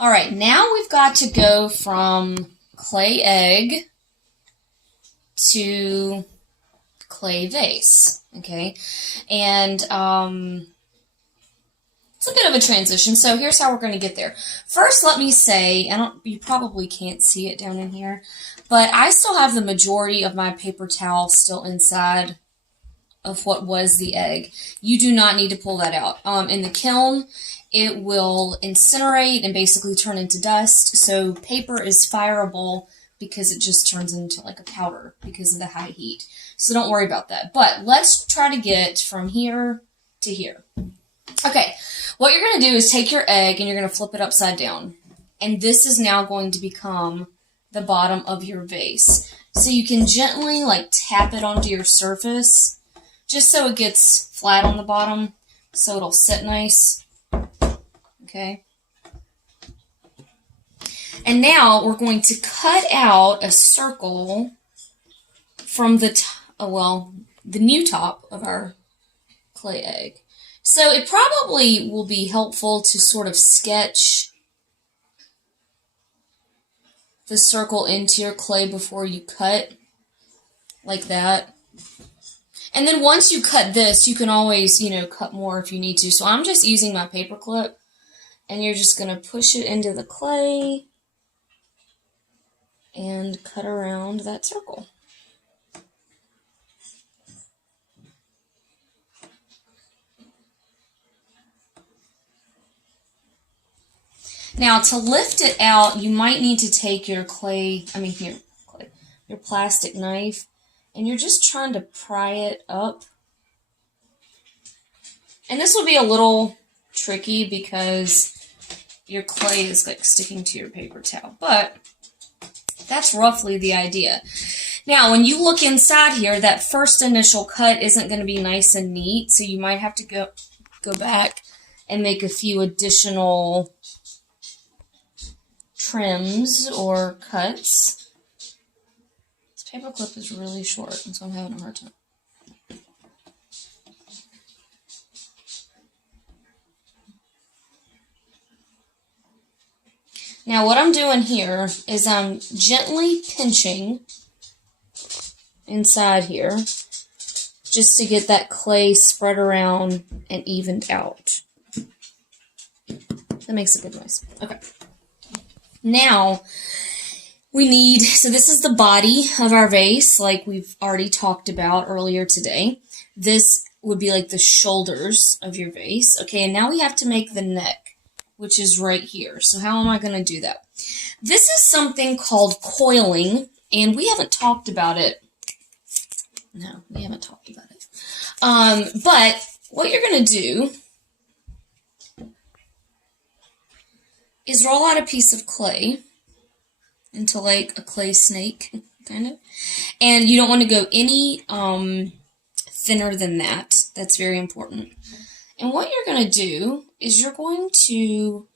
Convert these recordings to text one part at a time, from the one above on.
All right, now we've got to go from clay egg to clay vase, okay? And it's a bit of a transition, so here's how we're going to get there. First, let me say, you probably can't see it down in here, but I still have the majority of my paper towel still inside of what was the egg. You do not need to pull that out. In the kiln, it will incinerate and basically turn into dust, so paper is fireable because it just turns into like a powder because of the high heat. So don't worry about that. But let's try to get from here to here. Okay, what you're going to do is take your egg and you're going to flip it upside down. And this is now going to become the bottom of your vase. So you can gently like tap it onto your surface just so it gets flat on the bottom so it'll sit nice. Okay. And now we're going to cut out a circle from the new top of our clay egg. So it probably will be helpful to sort of sketch the circle into your clay before you cut, like that. And then once you cut this, you can always, cut more if you need to. So I'm just using my paper clip, and you're just going to push it into the clay and cut around that circle. Now, to lift it out, you might need to take your your plastic knife, and you're just trying to pry it up. And this will be a little tricky because your clay is like sticking to your paper towel, but that's roughly the idea. Now, when you look inside here, that first initial cut isn't going to be nice and neat, so you might have to go back and make a few additional trims or cuts. This paper clip is really short, and so I'm having a hard time. Now what I'm doing here is I'm gently pinching inside here just to get that clay spread around and evened out. That makes a good noise. Okay. Now, so this is the body of our vase, like we've already talked about earlier today. This would be like the shoulders of your vase. Okay, and now we have to make the neck, which is right here. So how am I going to do that? This is something called coiling, and we haven't talked about it. No, we haven't talked about it. But what you're going to do is roll out a piece of clay into like a clay snake, kind of. And you don't want to go any thinner than that. That's very important. And what you're going to do is you're going to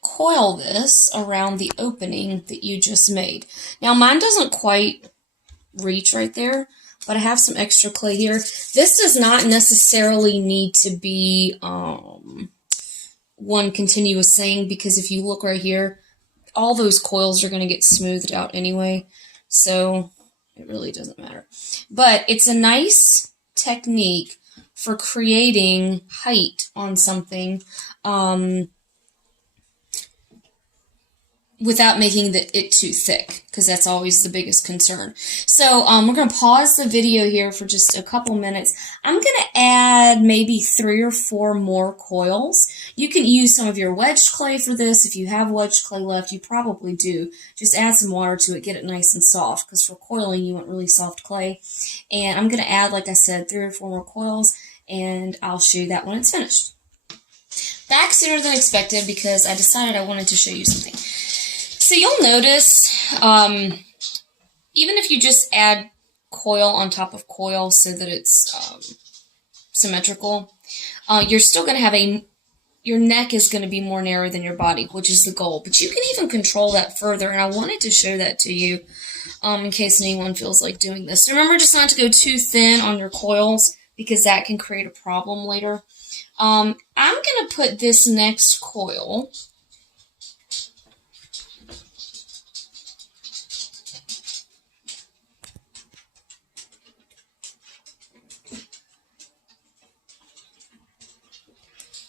coil this around the opening that you just made. Now, mine doesn't quite reach right there, but I have some extra clay here. This does not necessarily need to be one continuous thing, because if you look right here, all those coils are going to get smoothed out anyway, so it really doesn't matter. But it's a nice technique for creating height on something without making it too thick, because that's always the biggest concern. So we're going to pause the video here for just a couple minutes. I'm going to add maybe 3 or 4 more coils. You can use some of your wedged clay for this. If you have wedged clay left, you probably do. Just add some water to it, get it nice and soft, because for coiling you want really soft clay. And I'm going to add, like I said, 3 or 4 more coils, and I'll show you that when it's finished. Back sooner than expected because I decided I wanted to show you something. So you'll notice, even if you just add coil on top of coil so that it's symmetrical, you're still going to have your neck is going to be more narrow than your body, which is the goal. But you can even control that further, and I wanted to show that to you in case anyone feels like doing this. Remember just not to go too thin on your coils, because that can create a problem later. I'm going to put this next coil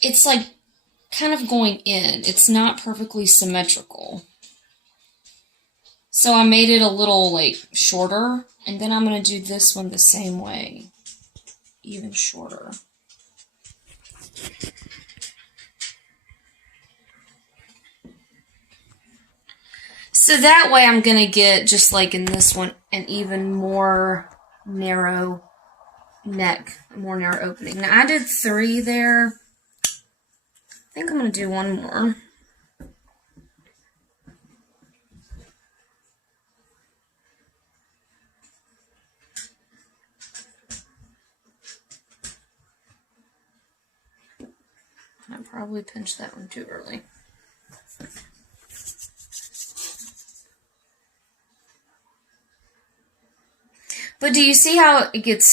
it's like kind of going in. It's not perfectly symmetrical. So I made it a little like shorter, and then I'm going to do this one the same way, even shorter. So that way I'm going to get, just like in this one, an even more narrow neck, a more narrow opening. Now I did 3 there. I think I'm going to do one more. I probably pinched that one too early. But do you see how it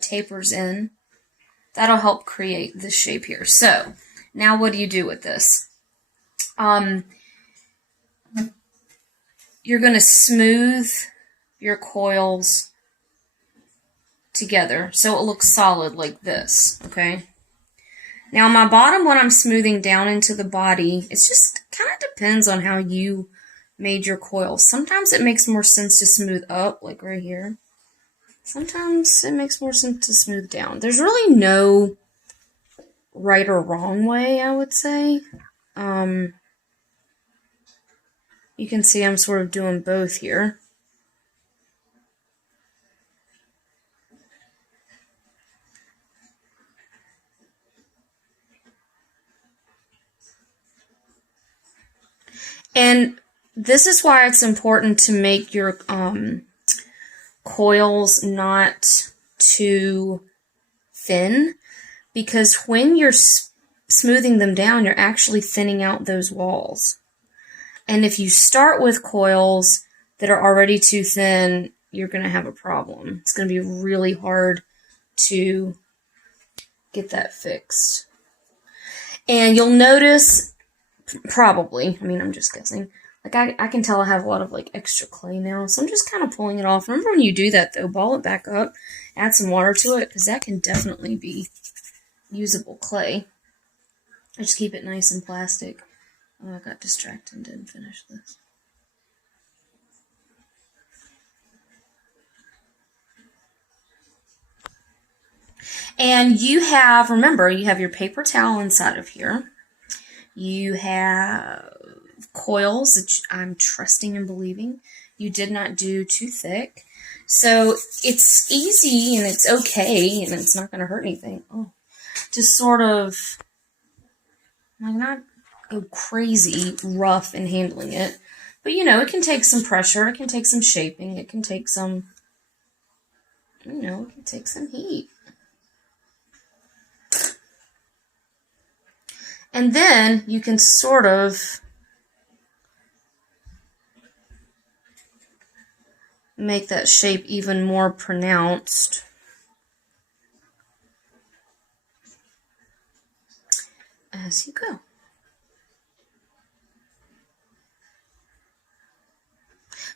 tapers in? That'll help create this shape here. So, now what do you do with this? You're going to smooth your coils together so it looks solid like this, okay? Now, my bottom one I'm smoothing down into the body. It just kind of depends on how you made your coils. Sometimes it makes more sense to smooth up, like right here. Sometimes it makes more sense to smooth down. There's really no right or wrong way, I would say. You can see I'm sort of doing both here. And this is why it's important to make your coils not too thin, because when you're smoothing them down, you're actually thinning out those walls. And if you start with coils that are already too thin, you're going to have a problem. It's going to be really hard to get that fixed. And you'll notice, probably, I mean, I'm just guessing, like I can tell I have a lot of like extra clay now, so I'm just kind of pulling it off. Remember when you do that though, ball it back up, add some water to it, because that can definitely be usable clay. I just keep it nice and plastic. Oh, I got distracted and didn't finish this. And you have, remember, you have your paper towel inside of here. You have coils that I'm trusting and believing you did not do too thick. So it's easy and it's okay and it's not going to hurt anything. Oh, to sort of, like, not go crazy rough in handling it. But, you know, it can take some pressure. It can take some shaping. It can take some, you know, it can take some heat. And then you can sort of make that shape even more pronounced. As you go.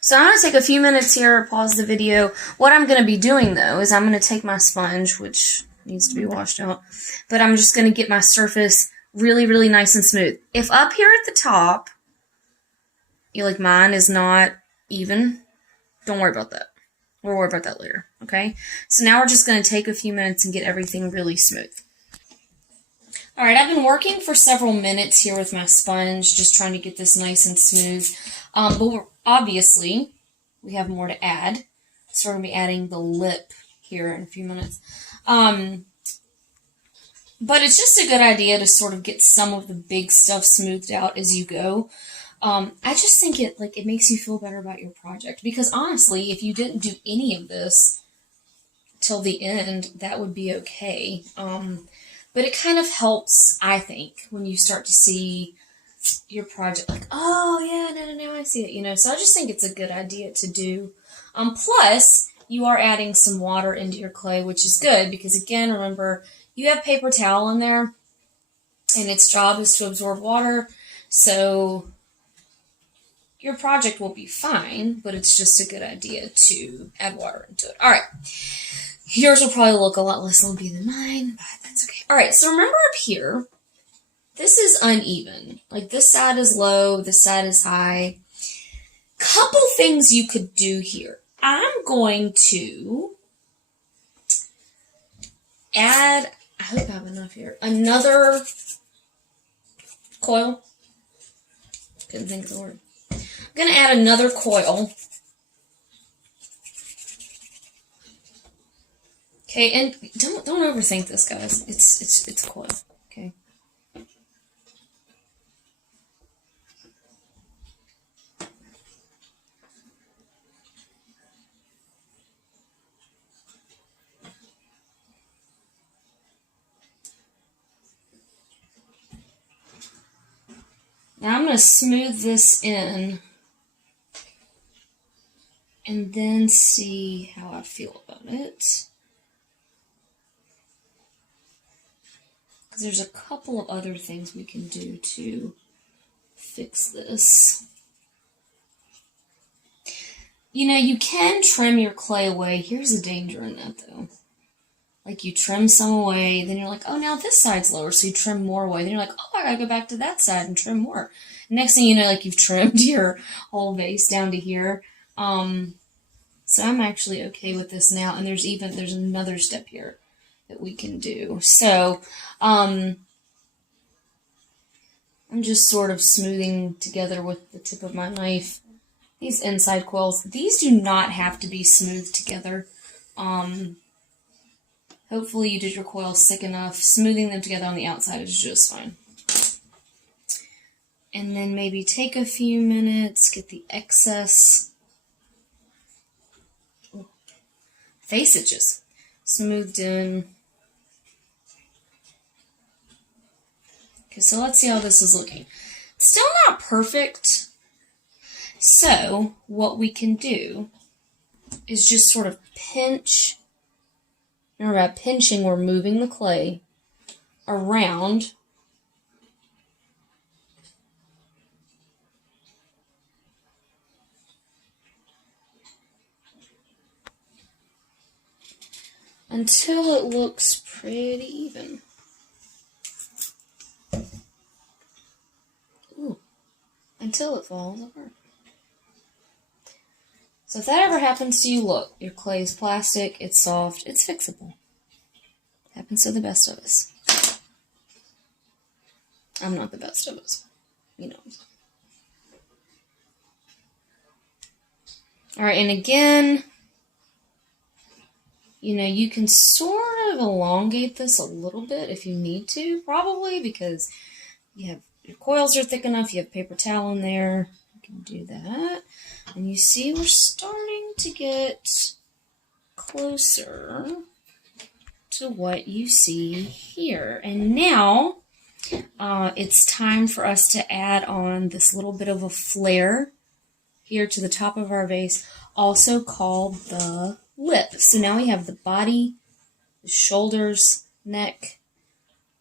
So I'm going to take a few minutes here, pause the video. What I'm going to be doing, though, is I'm going to take my sponge, which needs to be washed out, but I'm just going to get my surface really, really nice and smooth. If up here at the top, you like mine is not even, don't worry about that. We'll worry about that later, okay? So now we're just going to take a few minutes and get everything really smooth. All right, I've been working for several minutes here with my sponge, just trying to get this nice and smooth. But obviously, we have more to add. So we're going to be adding the lip here in a few minutes. But it's just a good idea to sort of get some of the big stuff smoothed out as you go. I just think it makes you feel better about your project. Because honestly, if you didn't do any of this till the end, that would be okay. But it kind of helps, I think, when you start to see your project like, oh, yeah, no, I see it, you know. So I just think it's a good idea to do. Plus, you are adding some water into your clay, which is good because, again, remember, you have paper towel in there, and its job is to absorb water. So your project will be fine, but it's just a good idea to add water into it. All right. Yours will probably look a lot less lumpy than mine, but that's okay. All right, so remember up here, this is uneven. Like this side is low, this side is high. Couple things you could do here. I'm going to add, I hope I have enough here, another coil. Couldn't think of the word. I'm going to add another coil. Okay, and don't overthink this, guys. It's a coil. Okay. Now I'm going to smooth this in and then see how I feel about it. Because there's a couple of other things we can do to fix this. You know, you can trim your clay away. Here's the danger in that, though. Like, you trim some away, then you're like, oh, now this side's lower, so you trim more away. Then you're like, oh, I gotta go back to that side and trim more. Next thing you know, like, you've trimmed your whole vase down to here. So I'm actually okay with this now, and there's another step here that we can do. So, I'm just sort of smoothing together with the tip of my knife these inside coils. These do not have to be smoothed together. Hopefully you did your coils thick enough. Smoothing them together on the outside is just fine. And then maybe take a few minutes, get the excess faceages smoothed in. Okay, so let's see how this is looking. Still not perfect. So what we can do is just sort of pinch. Remember, by pinching, we're moving the clay around until it looks pretty even. Ooh, until it falls apart. So if that ever happens to you, look, your clay is plastic, it's soft, it's fixable. Happens to the best of us. I'm not the best of us, you know. All right, and again, you know, you can sort of elongate this a little bit if you need to, probably, because you have your coils are thick enough, you have paper towel in there. You can do that. And you see we're starting to get closer to what you see here. And now it's time for us to add on this little bit of a flare here to the top of our vase, also called the lip. So now we have the body, the shoulders, neck,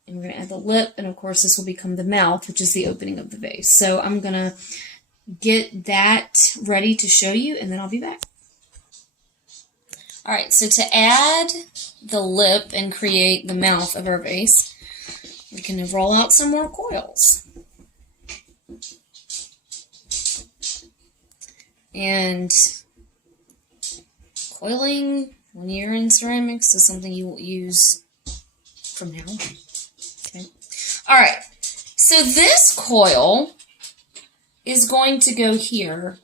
and we're going to add the lip, and of course this will become the mouth, which is the opening of the vase. So I'm going to get that ready to show you, and then I'll be back. All right, so to add the lip and create the mouth of our vase, we can roll out some more coils. And coiling, when you're in ceramics, is something you will use from now on. Okay. All right, so this coil is going to go here,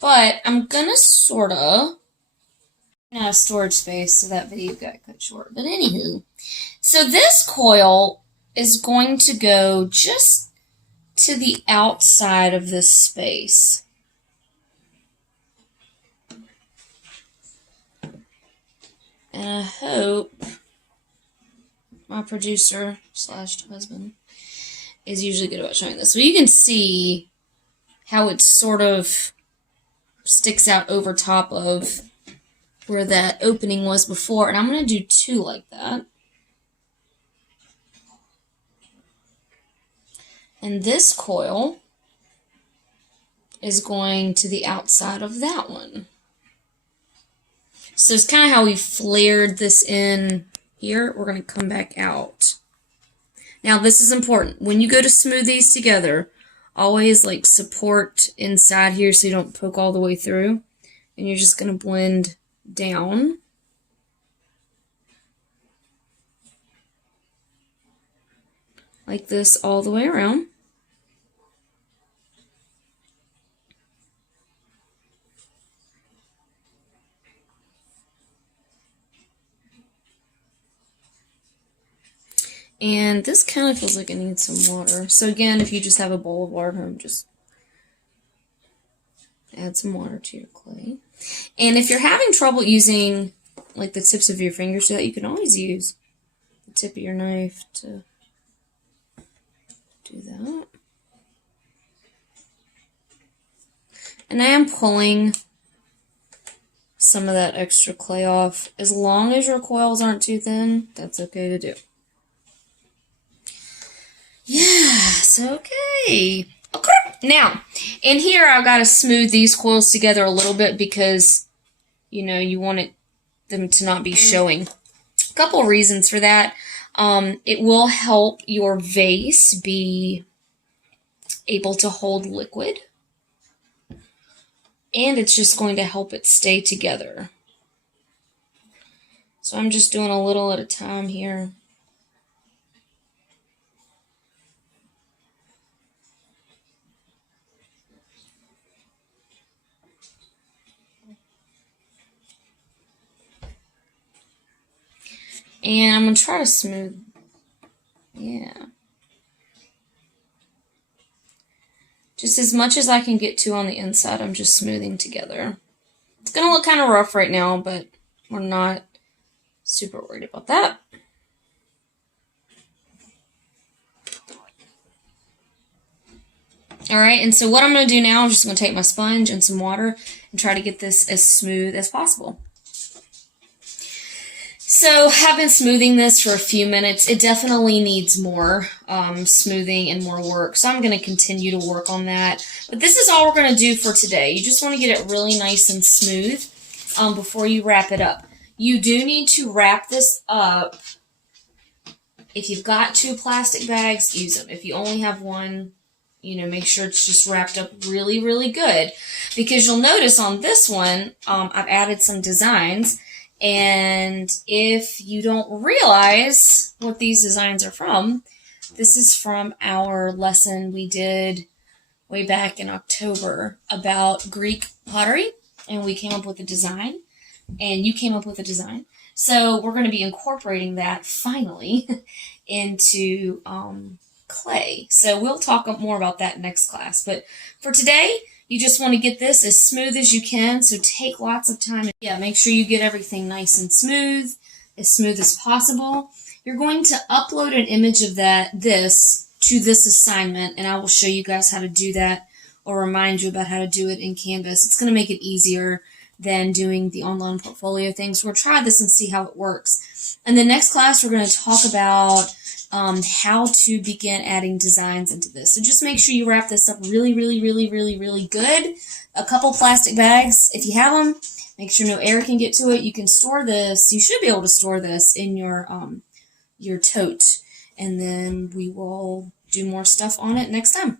but I'm gonna sorta have storage space, so that video got cut short. But anywho, so this coil is going to go just to the outside of this space. And I hope my producer / husband is usually good about showing this. So you can see how it sort of sticks out over top of where that opening was before. And I'm going to do two like that. And this coil is going to the outside of that one. So it's kind of how we flared this in here. We're going to come back out. Now this is important. When you go to smooth these together, always like support inside here so you don't poke all the way through. And you're just going to blend down. Like this all the way around. And this kind of feels like it needs some water. So again, if you just have a bowl of water at home, just add some water to your clay. And if you're having trouble using like the tips of your fingers to that, you can always use the tip of your knife to do that. And I am pulling some of that extra clay off. As long as your coils aren't too thin, that's okay to do. Yes, okay. Now, in here I've got to smooth these coils together a little bit because, you know, you want them to not be showing. A couple reasons for that. It will help your vase be able to hold liquid. And it's just going to help it stay together. So I'm just doing a little at a time here. And I'm going to try to smooth. Yeah. Just as much as I can get to on the inside, I'm just smoothing together. It's going to look kind of rough right now, but we're not super worried about that. Alright, and so what I'm going to do now is just going to take my sponge and some water and try to get this as smooth as possible. So I've been smoothing this for a few minutes. It definitely needs more smoothing and more work. So I'm going to continue to work on that. But this is all we're going to do for today. You just want to get it really nice and smooth before you wrap it up. You do need to wrap this up. If you've got 2 plastic bags, use them. If you only have one, you know, make sure it's just wrapped up really, really good. Because you'll notice on this one, I've added some designs. And if you don't realize what these designs are from, this is from our lesson we did way back in October about Greek pottery. And we came up with a design. And you came up with a design. So we're going to be incorporating that finally into clay. So we'll talk more about that next class. But for today, you just want to get this as smooth as you can, so take lots of time. Yeah, make sure you get everything nice and smooth as possible. You're going to upload an image of this to this assignment, and I will show you guys how to do that or remind you about how to do it in Canvas. It's going to make it easier than doing the online portfolio things. We'll try this and see how it works. In the next class, we're going to talk about how to begin adding designs into this. So just make sure you wrap this up really, really, really, really, really good. A couple plastic bags, if you have them, make sure no air can get to it. You can store this. You should be able to store this in your tote, and then we will do more stuff on it next time.